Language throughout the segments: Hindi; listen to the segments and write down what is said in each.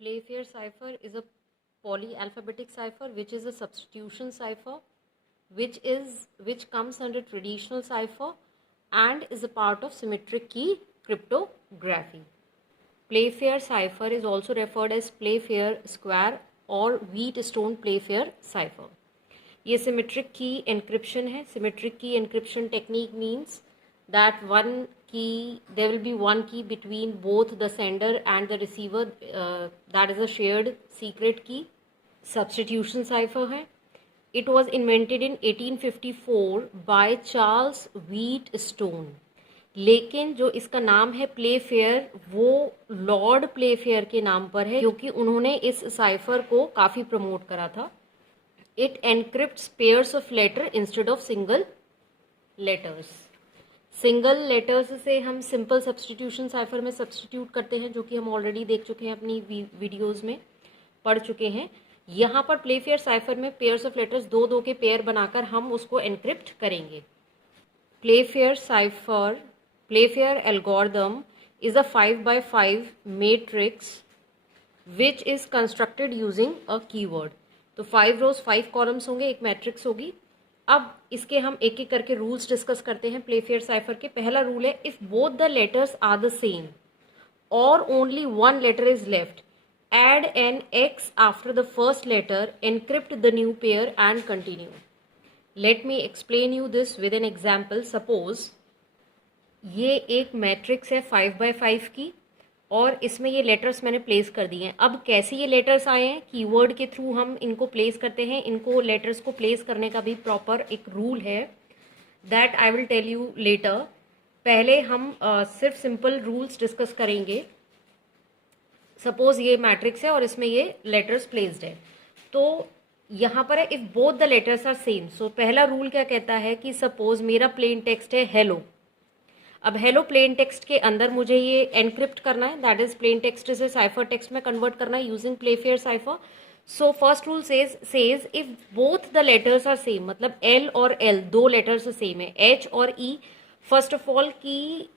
Playfair cipher is a polyalphabetic cipher which is a substitution cipher which comes under traditional cipher and is a part of symmetric key cryptography. Playfair cipher is also referred as Playfair square और Wheatstone Playfair cipher. ये symmetric key encryption है. Symmetric key encryption technique means that there will be one key between both the sender and the receiver, that is a shared secret key. Substitution cipher है. It was invented in 1854 by Charles Wheatstone. लेकिन जो इसका नाम है प्लेफेयर वो लॉर्ड प्लेफेयर के नाम पर है क्योंकि उन्होंने इस साइफर को काफ़ी प्रमोट करा था. It encrypts pairs of letter instead of single letters. Single letters से हम सिंपल सब्सटीट्यूशन साइफर में सब्सटीट्यूट करते हैं जो कि हम ऑलरेडी देख चुके हैं, अपनी वीडियोज़ में पढ़ चुके हैं. यहाँ पर प्लेफेयर साइफर में पेयर्स ऑफ लेटर्स दो दो के पेयर बनाकर हम उसको एनक्रिप्ट करेंगे. Playfair algorithm is a 5x5 matrix which is constructed using a keyword. तो 5 rows 5 columns होंगे, एक मैट्रिक्स होगी. अब इसके हम एक एक करके रूल्स डिस्कस करते हैं प्लेफेयर साइफर के. पहला रूल है if both the letters are the same और only one letter is left, add an x after the first letter, encrypt the new pair and continue. Let me explain you this with an example. Suppose ये एक मैट्रिक्स है 5x5 की और इसमें ये लेटर्स मैंने प्लेस कर दिए हैं. अब कैसे ये लेटर्स आए हैं, कीवर्ड के थ्रू हम इनको प्लेस करते हैं. इनको लेटर्स को प्लेस करने का भी प्रॉपर एक रूल है that I will tell you later. पहले हम सिर्फ सिंपल रूल्स डिस्कस करेंगे. सपोज ये मैट्रिक्स है और इसमें ये लेटर्स प्लेस्ड है. तो यहाँ पर है if both the letters are same. So पहला रूल क्या कहता है कि सपोज मेरा प्लेन टेक्स्ट है हेलो. अब हेलो प्लेन टेक्स्ट के अंदर मुझे ये एनक्रिप्ट करना है, दैट इज प्लेन टेक्स्ट से साइफर टेक्स्ट में कन्वर्ट करना है using Playfair cipher. So first rule says if both the letters are same, मतलब एल और एल दो लेटर्स सेम है, एच और ई. फर्स्ट ऑफ ऑल की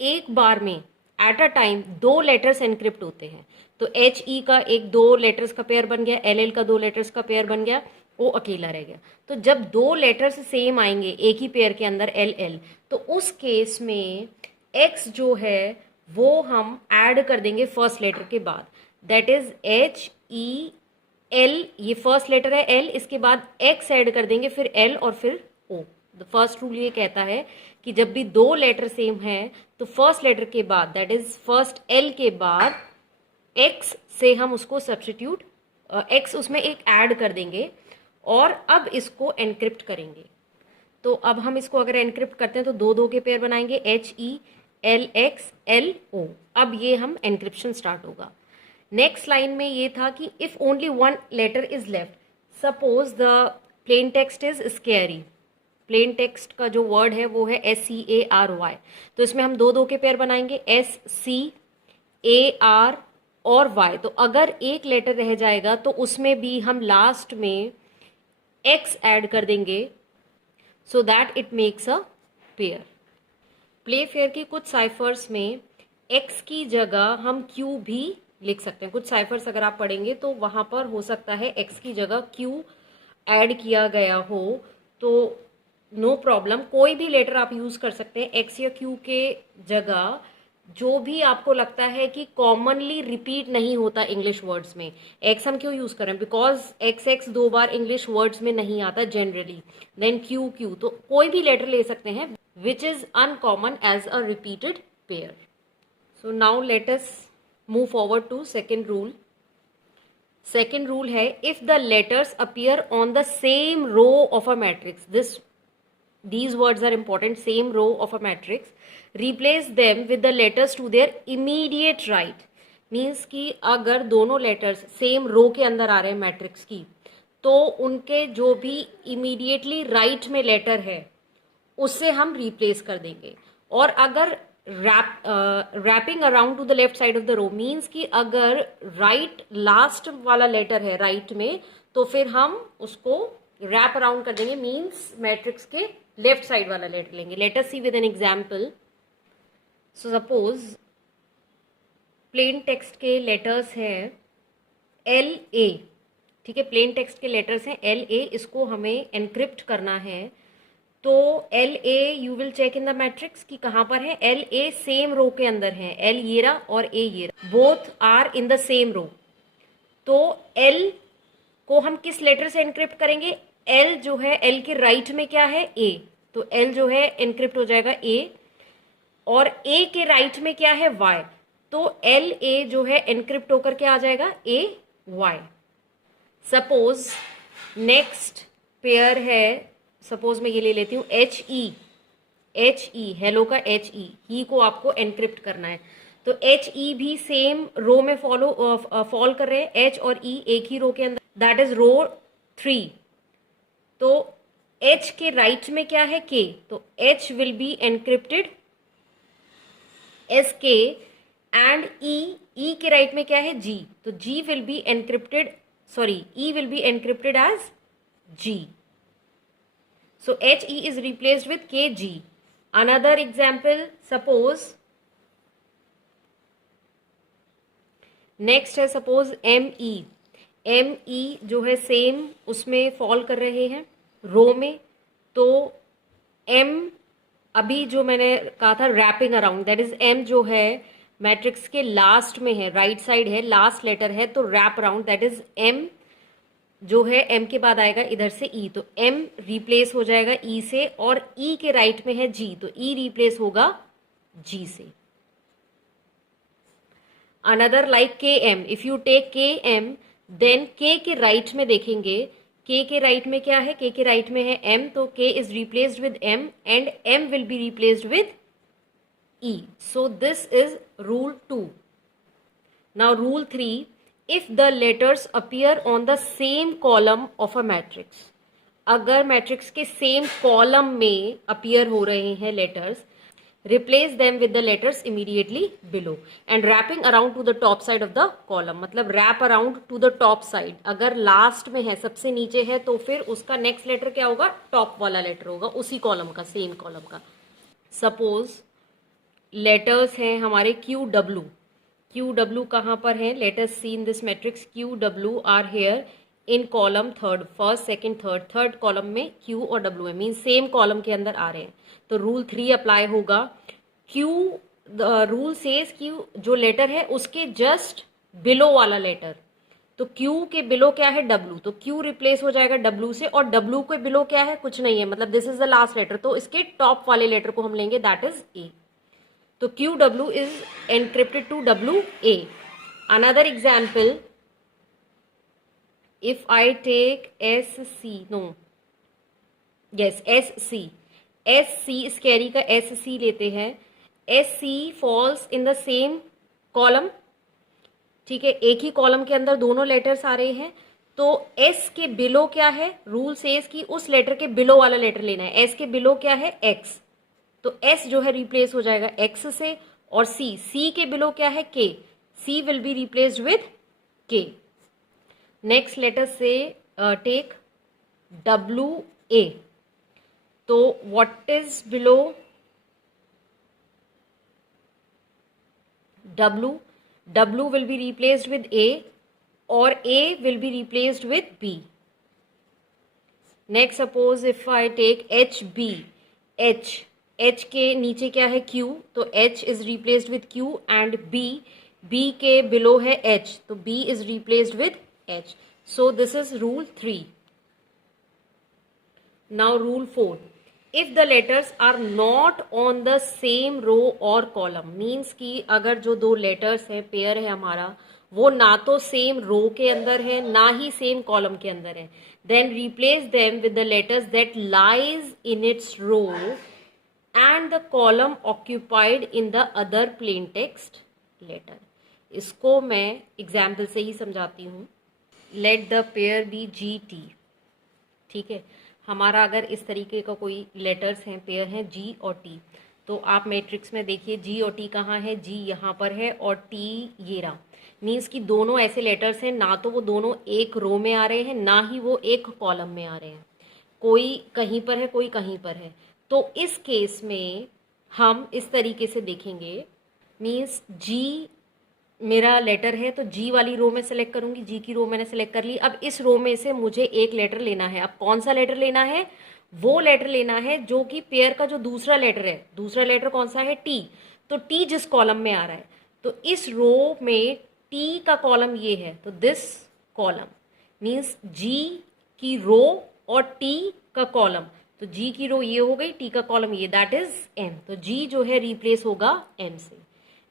एक बार में एट अ टाइम दो लेटर्स एनक्रिप्ट होते हैं. तो एच ई का एक दो लेटर्स का पेयर बन गया, एल एल का दो लेटर्स का पेयर बन गया, वो अकेला रह गया. तो जब दो लेटर्स सेम आएंगे एक ही पेयर के अंदर एल एल, तो उस केस में एक्स जो है वो हम ऐड कर देंगे फर्स्ट लेटर के बाद, that is H E L. ये फर्स्ट लेटर है एल, इसके बाद एक्स ऐड कर देंगे, फिर एल और फिर ओ. द फर्स्ट रूल ये कहता है कि जब भी दो लेटर सेम है तो फर्स्ट लेटर के बाद दैट इज फर्स्ट एल के बाद एक्स से हम उसको सब्स्टिट्यूट एक्स उसमें एक ऐड कर देंगे और अब इसको एनक्रिप्ट करेंगे. तो अब हम इसको अगर एनक्रिप्ट करते हैं तो दो दो के पेयर बनाएंगे, H E L X L O. अब ये हम एनक्रिप्शन स्टार्ट होगा. नेक्स्ट लाइन में ये था कि if only one letter is left, suppose the plain text is scary. Plain text का जो वर्ड है वो है SCARY. तो इसमें हम दो दो के पेयर बनाएंगे, SCAR और Y. तो अगर एक लेटर रह जाएगा तो उसमें भी हम लास्ट में X ऐड कर देंगे so that it makes a pair. Playfair की कुछ साइफर्स में X की जगह हम Q भी लिख सकते हैं. कुछ साइफर्स अगर आप पढ़ेंगे तो वहाँ पर हो सकता है X की जगह Q ऐड किया गया हो, तो नो प्रॉब्लम, कोई भी लेटर आप यूज़ कर सकते हैं X या Q के जगह जो भी आपको लगता है कि कॉमनली रिपीट नहीं होता इंग्लिश वर्ड्स में. एक्स हम क्यों यूज़ कर रहे हैं, बिकॉज एक्स दो बार इंग्लिश वर्ड्स में नहीं आता जनरली. देन क्यू, तो कोई भी लेटर ले सकते हैं which is uncommon as a repeated pair. So now let us move forward to second rule. Second rule है if the letters appear on the same row of a matrix, these words are important, same row of a matrix, replace them with the letters to their immediate right. Means कि अगर दोनों लेटर्स सेम रो के अंदर आ रहे हैं मैट्रिक्स की, तो उनके जो भी इमीडिएटली राइट में लेटर है उससे हम रिप्लेस कर देंगे. और अगर wrapping around to the left side of the row, means कि अगर राइट लास्ट वाला लेटर है राइट में तो फिर हम उसको रैप अराउंड कर देंगे, मीन्स मैट्रिक्स के लेफ्ट साइड वाला लेटर लेंगे. Let us see with an example. So suppose plain text के लेटर्स हैं एल ए, ठीक है, प्लेन टेक्स्ट के लेटर्स हैं एल ए, इसको हमें एनक्रिप्ट करना है। तो L A you will check in the matrix कि कहाँ पर है। एल ए सेम रो के अंदर है, एल येरा और ए येरा both are in the same row. तो एल को हम किस लेटर से एनक्रिप्ट करेंगे, एल जो है एल के राइट में क्या है ए, तो एल जो है एनक्रिप्ट हो जाएगा ए, और ए के राइट में क्या है वाई, तो एल ए जो है एनक्रिप्ट होकर के आ जाएगा ए वाई। सपोज नेक्स्ट पेयर है, सपोज मैं ये ले लेती हूँ एच ई, हेलो का एच ई, ही को आपको एनक्रिप्ट करना है। तो एच ई भी सेम रो में फॉल कर रहे हैं, एच और ई एक ही रो के अंदर, दैट इज रो 3। तो एच के राइट में क्या है के, तो H will be encrypted as K, and E के राइट में क्या है जी, तो G will be encrypted, sorry E will be encrypted as G. So HE is replaced with KG. Another example, suppose next है suppose ME जो है सेम उसमें फॉल कर रहे हैं रो में। तो M अभी जो मैंने कहा था wrapping around, that is M जो है मैट्रिक्स के लास्ट में है, राइट साइड है, लास्ट लेटर है, तो wrap around that is M जो है M के बाद आएगा इधर से E, तो M रिप्लेस हो जाएगा E से, और E के राइट में है G, तो E रिप्लेस होगा G से। Another like KM, if you take KM then K के राइट में देखेंगे, K के राइट में क्या है, K के राइट में है M, तो K is replaced with M and M will be replaced with E। So this is rule 2। Now rule 3, if the letters appear on the same column of a matrix, अगर मैट्रिक्स के सेम कॉलम में अपीयर हो रहे हैं letters, replace them with the letters immediately below and wrapping around to the top side of the column, मतलब wrap around to the top side, अगर लास्ट में है, सबसे नीचे है, तो फिर उसका नेक्स्ट लेटर क्या होगा, टॉप वाला लेटर होगा उसी कॉलम का, सेम कॉलम का। सपोज लेटर्स हैं हमारे क्यू डब्ल्यू कहाँ पर है, let us see in this matrix, Q W are here in column third, first second third column में क्यू और डब्ल्यू है, मीन सेम कॉलम के अंदर आ रहे हैं। तो रूल 3 अप्लाई होगा। क्यू रूल सेज क्यू जो लेटर है उसके जस्ट बिलो वाला लेटर, तो क्यू के बिलो क्या है डब्ल्यू, तो क्यू रिप्लेस हो जाएगा डब्ल्यू से, और डब्ल्यू के बिलो क्या है, कुछ नहीं है, मतलब this is the last letter, तो इसके टॉप वाले लेटर को हम लेंगे, दैट इज ए। तो QW is encrypted to WA. Another example, if I take SC, scary का SC लेते हैं, SC falls in the same column, ठीक है, एक ही कॉलम के अंदर दोनों लेटर्स आ रहे हैं, तो S के बिलो क्या है, रूल सेज कि उस लेटर के बिलो वाला लेटर लेना है, S के बिलो क्या है X, तो S जो है रिप्लेस हो जाएगा X से, और C के बिलो क्या है K, C will be replaced with K। Next letter से टेक WA, तो what is below W will be replaced with A और A will be replaced with B। Next suppose if I take HB, H के नीचे क्या है Q, तो H is replaced with Q and B के बिलो है H, तो B is replaced with H। So this is rule 3। Now rule 4, if the letters are not on the same row और कॉलम, मीन्स कि अगर जो दो लेटर्स है, पेयर है हमारा, वो ना तो सेम रो के अंदर है ना ही सेम कॉलम के अंदर है, then replace them with the letters that lies in its row and the column occupied in the other plain text letter। इसको मैं एग्जाम्पल से ही समझाती हूँ। let the pair be GT, ठीक है, हमारा अगर इस तरीके का कोई लेटर्स हैं, पेयर हैं G और T, तो आप मैट्रिक्स में देखिए G और T कहाँ है, G यहाँ पर है और T ये रहा, मीन्स कि दोनों ऐसे लेटर्स हैं, ना तो वो दोनों एक रो में आ रहे हैं ना ही वो एक कॉलम में आ रहे हैं, कोई कहीं पर है कोई कहीं पर है। तो इस केस में हम इस तरीके से देखेंगे, मीन्स G मेरा लेटर है तो जी वाली रो में सेलेक्ट करूंगी, जी की रो मैंने सेलेक्ट कर ली। अब इस रो में से मुझे एक लेटर लेना है। अब कौन सा लेटर लेना है? वो लेटर लेना है जो कि पेयर का जो दूसरा लेटर है। दूसरा लेटर कौन सा है? टी। तो टी जिस कॉलम में आ रहा है, तो इस रो में टी का कॉलम ये है, तो दिस कॉलम मीन्स जी की रो और टी का कॉलम। तो जी की रो ये हो गई, टी का कॉलम ये, दैट इज एम। तो जी जो है रिप्लेस होगा एम से।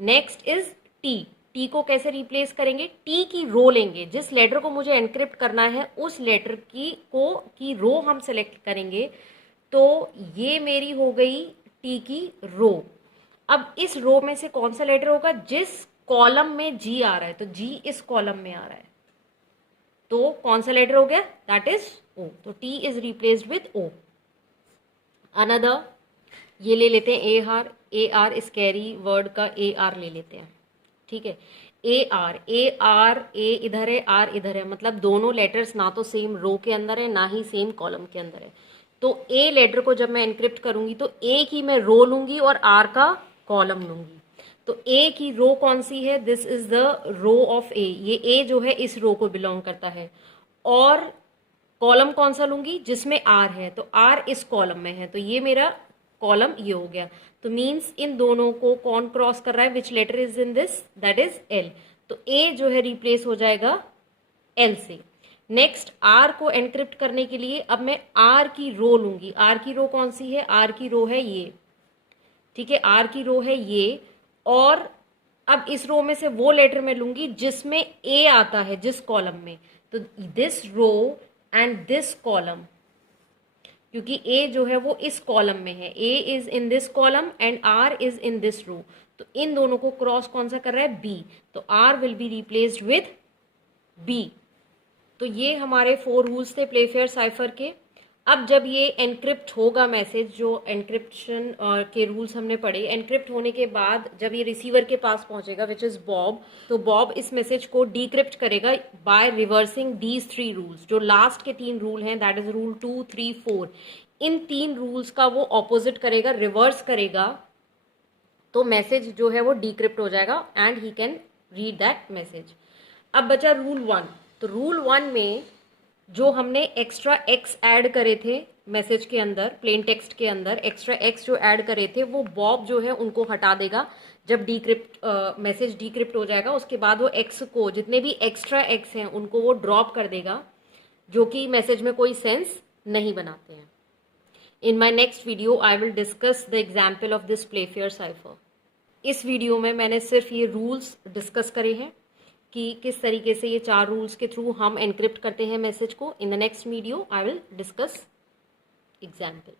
Next is T. टी को कैसे रिप्लेस करेंगे? टी की रो लेंगे, जिस लेटर को मुझे एनक्रिप्ट करना है उस लेटर की रो हम सेलेक्ट करेंगे। तो ये मेरी हो गई टी की रो। अब इस रो में से कौन सा लेटर होगा? जिस कॉलम में जी आ रहा है, तो जी इस कॉलम में आ रहा है, तो कौन सा लेटर हो गया? That is O. तो T is replaced with O. Another, ये ले लेते हैं ए आर स्कैरी वर्ड का ए आर ले लेते हैं, ठीक है। ए आर ए इधर है, आर इधर है, मतलब दोनों लेटर्स ना तो सेम रो के अंदर है ना ही सेम कॉलम के अंदर है। तो ए लेटर को जब मैं एनक्रिप्ट करूंगी तो ए की मैं रो लूंगी और आर का कॉलम लूंगी। तो ए की रो कौन सी है? This is the row of A. ये ए जो है इस रो को बिलोंग करता है। और कॉलम कौन सा लूंगी? जिसमें आर है, तो आर इस कॉलम में है, तो ये मेरा कॉलम ये हो गया। तो मीन्स इन दोनों को कौन क्रॉस कर रहा है? Which letter is in this? That is L. तो ए जो है रिप्लेस हो जाएगा एल से। नेक्स्ट, आर को एनक्रिप्ट करने के लिए अब मैं आर की रो लूंगी। आर की रो कौन सी है? आर की रो है ये, ठीक है, आर की रो है ये। और अब इस रो में से वो लेटर मैं लूंगी जिसमें ए आता है, जिस कॉलम में। तो this row and this column, क्योंकि ए जो है वो इस कॉलम में है, A is in this column and R is in this row. तो इन दोनों को क्रॉस कौन सा कर रहा है? बी। तो R will be replaced with B. तो ये हमारे 4 रूल्स थे प्लेफेयर साइफर के। अब जब ये एनक्रिप्ट होगा मैसेज, जो एनक्रिप्शन के रूल्स हमने पढ़े, एनक्रिप्ट होने के बाद जब ये रिसीवर के पास पहुंचेगा विच इज बॉब, तो बॉब इस मैसेज को डीक्रिप्ट करेगा बाय रिवर्सिंग दीज 3 रूल्स। जो लास्ट के 3 रूल हैं, that is rule 2, 3, 4। In 3 rules का वो ऑपोजिट करेगा, रिवर्स करेगा, तो मैसेज जो है वो डीक्रिप्ट हो जाएगा and he can read that message. अब बचा रूल 1। तो रूल 1 में जो हमने एक्स्ट्रा एक्स ऐड करे थे मैसेज के अंदर, प्लेन टेक्स्ट के अंदर एक्स्ट्रा एक्स जो ऐड करे थे, वो बॉब जो है उनको हटा देगा। जब डीक्रिप्ट मैसेज डीक्रिप्ट हो जाएगा उसके बाद वो एक्स को, जितने भी एक्स्ट्रा एक्स हैं उनको वो ड्रॉप कर देगा, जो कि मैसेज में कोई सेंस नहीं बनाते हैं। In my next video I will discuss the example of this Playfair cipher. इस वीडियो में मैंने सिर्फ ये रूल्स डिस्कस करे हैं कि किस तरीके से ये 4 रूल्स के थ्रू हम एनक्रिप्ट करते हैं मैसेज को। In the next video I will discuss example.